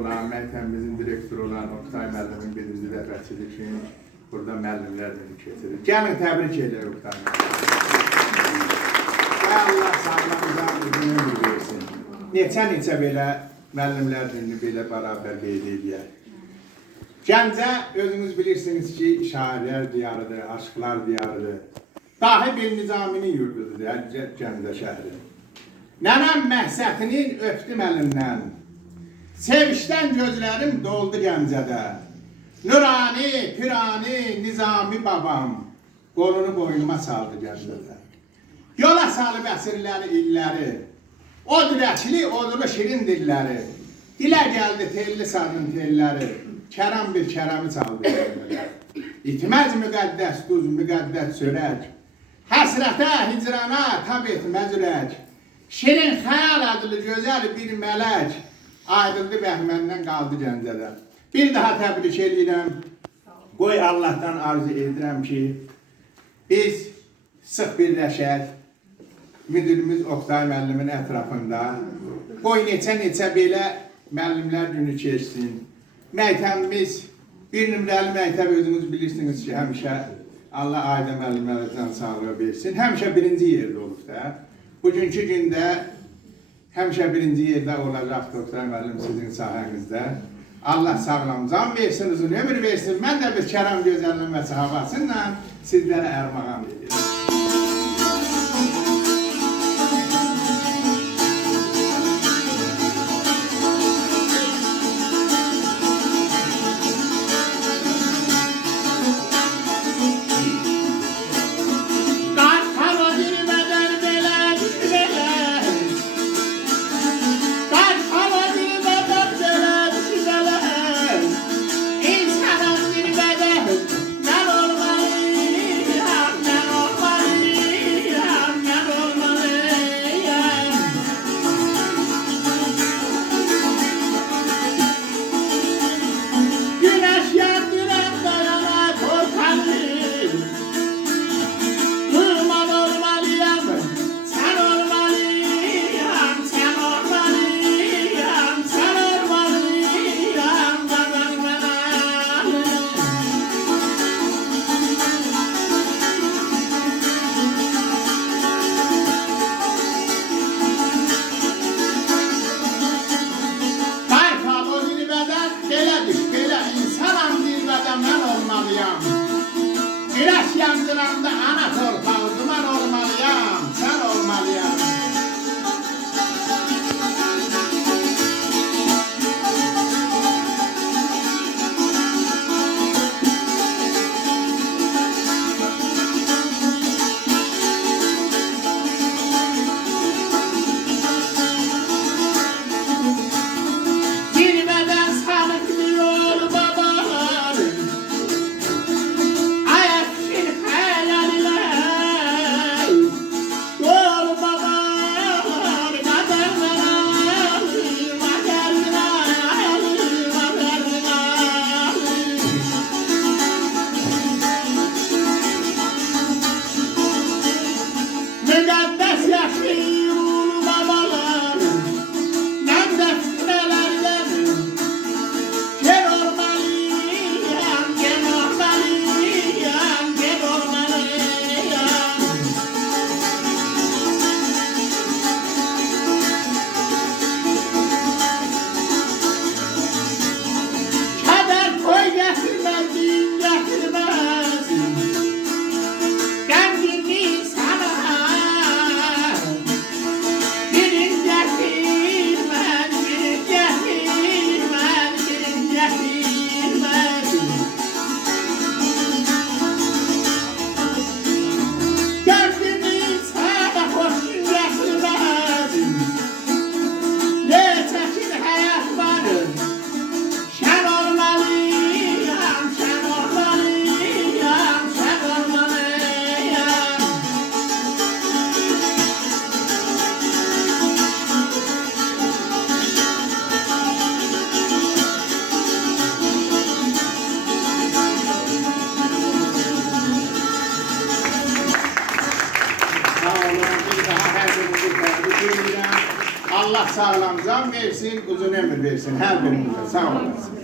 olan, məktəbimizin direktoru olan Oktay müəllimin birinci dəfəçidir ki, burada müəllimlər günü keçirir. Gəlin, təbrik edək Oktay müəllim. Allah sağlamızdan uzun ömür versin. Neçə belə müəllimlər gününü belə bərabər qeyd edək. Gəncə, özünüz bilirsiniz ki, şairlər diyarıdır, aşıqlar diyarıdır. Dahi bir nizaminin yurdudur Gəncə şəhəri. Nənəm məhsətini öpdüm əlimdən. Sevişdən gözlərim doldu Gəncədə. Nurani, pirani, nizami babam qolunu boynuma saldı Gəncədə. Yola salıb əsirləri, illəri. Odrəkli, odru şirin dilləri. Dilə gəldi telli sazın telləri. Kərəm bir kərəmi çaldı Gəncədə. İtməz müqəddəs duz, müqəddəs sörək. Həsrətə, hicrana tab etməz ürək. Şirin xəyal adlı gözəl bir mələk ayrıldı Bəhməndən qaldı Gəncədə. Bir daha təbrik edirəm. Qoy Allah'tan arzu edirəm ki, biz sıx birləşək, müdürümüz Oktay müəllimin ətrafında. Qoy neçə belə müəllimlər günü keçsin. Məktəbimiz, bir nömrəli məktəb özünüz bilirsiniz ki, həmişə Allah Ayda müəllimlərdən sağlığı versin. Həmişə birinci yerdə olub da. Bugünkü gündə həmişə birinci yerdə olacaq Oktay müəllim sizin sahənizdə. Allah sağlamcan versin, uzun ömür versin. Mən də bir Kərəm gözəlləməsi havasıyla sizlərə ərmağan edirəm. Güneş yandıranda ana torpağı duman olmalıyam, sen olmalıyam. Allah sağlam can versin, uzun ömür versin her birinize. Sağ olasın.